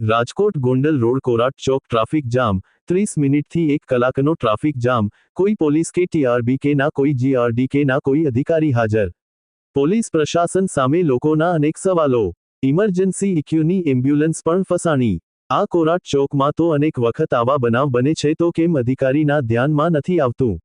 Rajkot Gondal road Korat ચોક traffic jam 30 મિનિટથી 1 કલાકનો traffic jam, કોઈ પોલીસ કે ટીઆરબી કે ના કોઈ જીઆરડી કે ના કોઈ અધિકારી હાજર. પોલીસ પ્રશાસન સામે લોકોના અનેક સવાલો. ઇમરજન્સી ઇક્યુની એમ્બ્યુલન્સ પણ ફસાણી. આ કોરાટ ચોકમાં તો અનેક વખત આવા બનાવ બને છે તો કેમ અધિકારીના ધ્યાનમાં નથી આવતું?